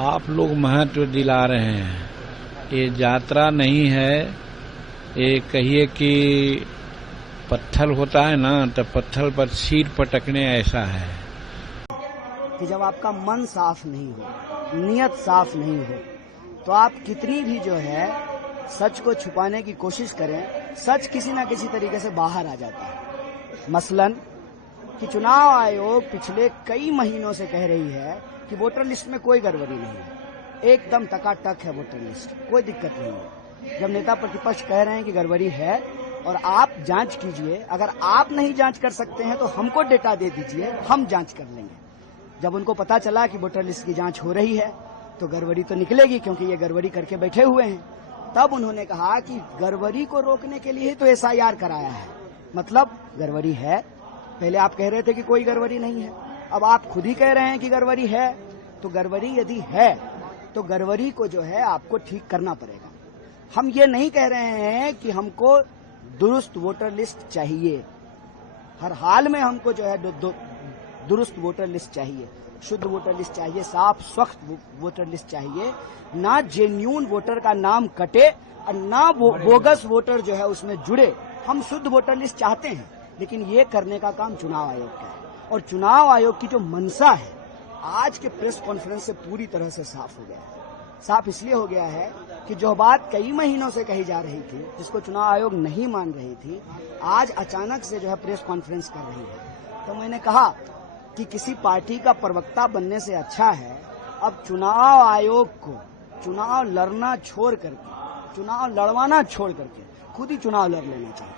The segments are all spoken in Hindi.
आप लोग महत्व दिला रहे हैं। ये यात्रा नहीं है, ये कहिए कि पत्थर होता है ना, तो पत्थर पर सिर पटकने ऐसा है कि जब आपका मन साफ नहीं हो, नियत साफ नहीं हो, तो आप कितनी भी जो है सच को छुपाने की कोशिश करें, सच किसी न किसी तरीके से बाहर आ जाता है। मसलन कि चुनाव आयोग पिछले कई महीनों से कह रही है कि वोटर लिस्ट में कोई गड़बड़ी नहीं है, एकदम टकाटक है वोटर लिस्ट, कोई दिक्कत नहीं है। जब नेता प्रतिपक्ष कह रहे हैं कि गड़बड़ी है और आप जांच कीजिए, अगर आप नहीं जांच कर सकते हैं तो हमको डेटा दे दीजिए, हम जांच कर लेंगे। जब उनको पता चला कि वोटर लिस्ट की जांच हो रही है तो गड़बड़ी तो निकलेगी, क्योंकि ये गड़बड़ी करके बैठे हुए हैं। तब उन्होंने कहा कि गड़बड़ी को रोकने के लिए तो एसआईआर कराया है, मतलब गड़बड़ी है। पहले आप कह रहे थे कि कोई गड़बड़ी नहीं है, अब आप खुद ही कह रहे हैं कि गड़बड़ी है। तो गड़बड़ी यदि है तो गड़बड़ी को जो है आपको ठीक करना पड़ेगा। हम ये नहीं कह रहे हैं कि हमको दुरुस्त वोटर लिस्ट चाहिए, हर हाल में हमको जो है दुरुस्त वोटर लिस्ट चाहिए, शुद्ध वोटर लिस्ट चाहिए, साफ स्वच्छ वोटर लिस्ट चाहिए, ना जेन्यून वोटर का नाम कटे और ना बोगस वोटर जो है उसमें जुड़े। हम शुद्ध वोटर लिस्ट चाहते हैं, लेकिन ये करने का काम चुनाव आयोग का है। और चुनाव आयोग की जो मंशा है आज के प्रेस कॉन्फ्रेंस से पूरी तरह से साफ हो गया है। साफ इसलिए हो गया है कि जो बात कई महीनों से कही जा रही थी, जिसको चुनाव आयोग नहीं मान रही थी, आज अचानक से जो है प्रेस कॉन्फ्रेंस कर रही है। तो मैंने कहा कि किसी पार्टी का प्रवक्ता बनने से अच्छा है अब चुनाव आयोग को चुनाव लड़ना छोड़ करके, चुनाव लड़वाना छोड़ करके खुद ही चुनाव लड़ लेना चाहिए।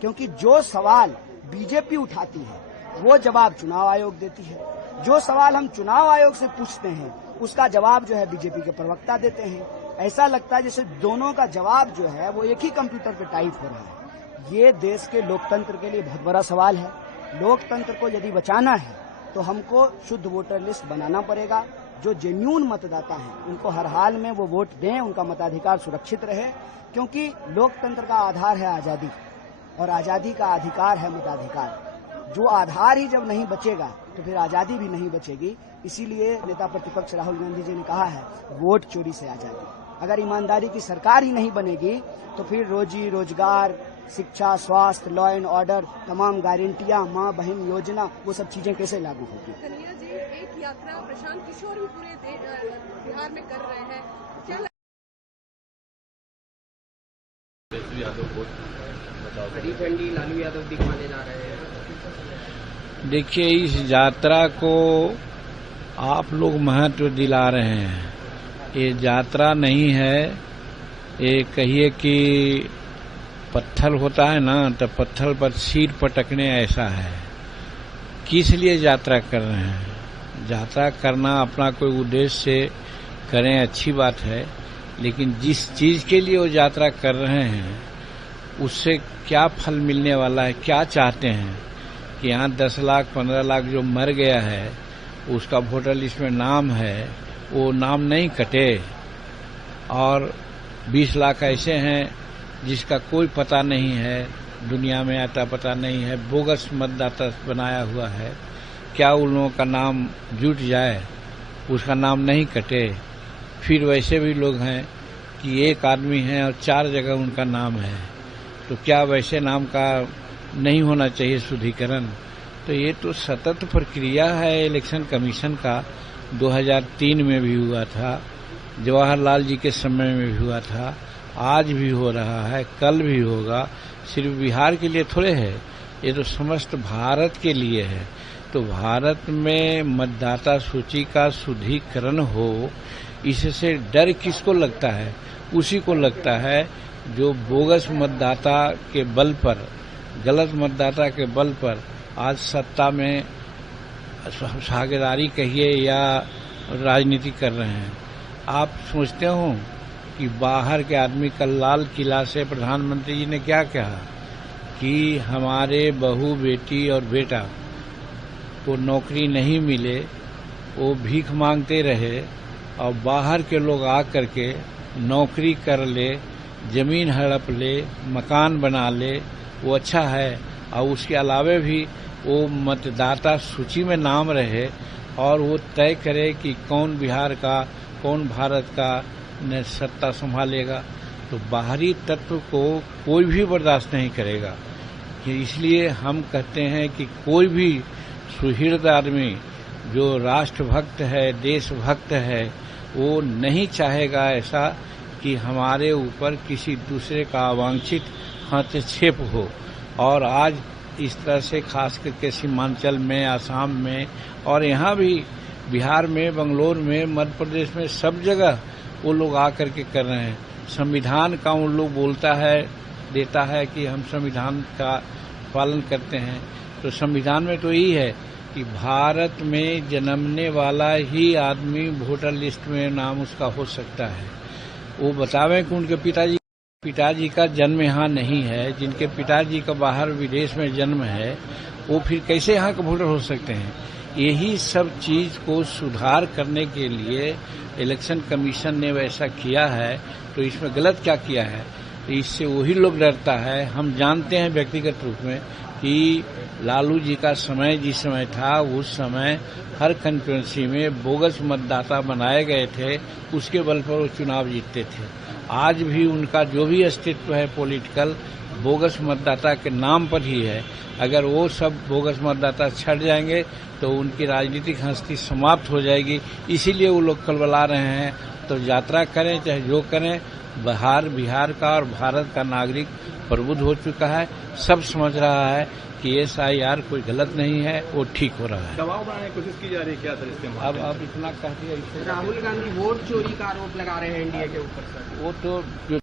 क्योंकि जो सवाल बीजेपी उठाती है वो जवाब चुनाव आयोग देती है, जो सवाल हम चुनाव आयोग से पूछते हैं उसका जवाब जो है बीजेपी के प्रवक्ता देते हैं। ऐसा लगता है जैसे दोनों का जवाब जो है वो एक ही कंप्यूटर पे टाइप हो रहा है। ये देश के लोकतंत्र के लिए बहुत बड़ा सवाल है। लोकतंत्र को यदि बचाना है तो हमको शुद्ध वोटर लिस्ट बनाना पड़ेगा। जो जेन्यून मतदाता हैं उनको हर हाल में वो वोट दें, उनका मताधिकार सुरक्षित रहे, क्योंकि लोकतंत्र का आधार है आजादी और आजादी का अधिकार है मताधिकार। जो आधार ही जब नहीं बचेगा तो फिर आजादी भी नहीं बचेगी। इसीलिए नेता प्रतिपक्ष राहुल गांधी जी ने कहा है वोट चोरी से आजादी। अगर ईमानदारी की सरकार ही नहीं बनेगी तो फिर रोजी रोजगार, शिक्षा, स्वास्थ्य, लॉ एंड ऑर्डर, तमाम गारंटियां, माँ बहन योजना, वो सब चीजें कैसे लागू होगी। कन्हैया जी, एक यात्रा प्रशांत किशोर भी पूरे बिहार में कर रहे हैं, क्या ठंडी लालू यादव दिखवाने जा रहे हैं? देखिए, इस यात्रा को आप लोग महत्व दिला रहे हैं। ये यात्रा नहीं है, ये कहिए कि पत्थर होता है ना, तो पत्थर पर सिर पटकने ऐसा है। किस लिए यात्रा कर रहे हैं? यात्रा करना अपना कोई उद्देश्य से करें, अच्छी बात है, लेकिन जिस चीज के लिए वो यात्रा कर रहे हैं उससे क्या फल मिलने वाला है, क्या चाहते हैं कि यहाँ 10 लाख 15 लाख जो मर गया है उसका वोटर लिस्ट में नाम है, वो नाम नहीं कटे, और 20 लाख ऐसे हैं जिसका कोई पता नहीं है, दुनिया में आता पता नहीं है, बोगस मतदाता बनाया हुआ है। क्या उन लोगों का नाम जुट जाए, उसका नाम नहीं कटे? फिर वैसे भी लोग हैं कि एक आदमी है और 4 जगह उनका नाम है, तो क्या वैसे नाम का नहीं होना चाहिए शुद्धिकरण? तो ये तो सतत प्रक्रिया है इलेक्शन कमीशन का। 2003 में भी हुआ था, जवाहरलाल जी के समय में भी हुआ था, आज भी हो रहा है, कल भी होगा। सिर्फ बिहार के लिए थोड़े है, ये तो समस्त भारत के लिए है। तो भारत में मतदाता सूची का शुद्धिकरण हो, इससे डर किसको लगता है? उसी को लगता है जो बोगस मतदाता के बल पर, गलत मतदाता के बल पर आज सत्ता में साझेदारी कहिए या राजनीति कर रहे हैं। आप सोचते हो कि बाहर के आदमी कल लाल किला से प्रधानमंत्री जी ने क्या कहा कि हमारे बहू, बेटी और बेटा को नौकरी नहीं मिले, वो भीख मांगते रहे, और बाहर के लोग आ करके नौकरी कर ले, जमीन हड़प ले, मकान बना ले, वो अच्छा है। और उसके अलावे भी वो मतदाता सूची में नाम रहे और वो तय करे कि कौन बिहार का कौन भारत का सत्ता संभालेगा। तो बाहरी तत्व को कोई भी बर्दाश्त नहीं करेगा। इसलिए हम कहते हैं कि कोई भी सुहृद आदमी जो राष्ट्रभक्त है, देशभक्त है, वो नहीं चाहेगा ऐसा कि हमारे ऊपर किसी दूसरे का अवांछित हस्तक्षेप हो। और आज इस तरह से खास करके सीमांचल में, आसाम में और यहाँ भी बिहार में, बंगलोर में, मध्य प्रदेश में, सब जगह वो लोग आकर के कर रहे हैं। संविधान का उन लोग देता है कि हम संविधान का पालन करते हैं। तो संविधान में तो यही है कि भारत में जन्मने वाला ही आदमी वोटर लिस्ट में नाम उसका हो सकता है। वो बतावें कि उनके पिताजी का जन्म यहाँ नहीं है, जिनके पिताजी का बाहर विदेश में जन्म है, वो फिर कैसे यहाँ के वोटर हो सकते हैं। यही सब चीज को सुधार करने के लिए इलेक्शन कमीशन ने वैसा किया है। तो इसमें गलत क्या किया है, तो इससे वही लोग डरता है। हम जानते हैं व्यक्तिगत रूप में कि लालू जी का समय जिस समय था, उस समय हर कंस्टिट्यूंसी में बोगस मतदाता बनाए गए थे, उसके बल पर वो चुनाव जीतते थे। आज भी उनका जो भी अस्तित्व है पॉलिटिकल, बोगस मतदाता के नाम पर ही है। अगर वो सब बोगस मतदाता छट जाएंगे तो उनकी राजनीतिक हस्ती समाप्त हो जाएगी। इसीलिए वो लोग कलबला रहे हैं। तो यात्रा करें चाहे जो करें, बिहार का और भारत का नागरिक प्रबुद्ध हो चुका है। सब समझ रहा है कि SIR कोई गलत नहीं है, वो ठीक हो रहा है। दबाव बनाने की कोशिश की जा रही है क्या सर इसके? अब इतना कह दिया। राहुल गांधी वोट चोरी का आरोप लगा रहे हैं NDA के ऊपर सर। वो तो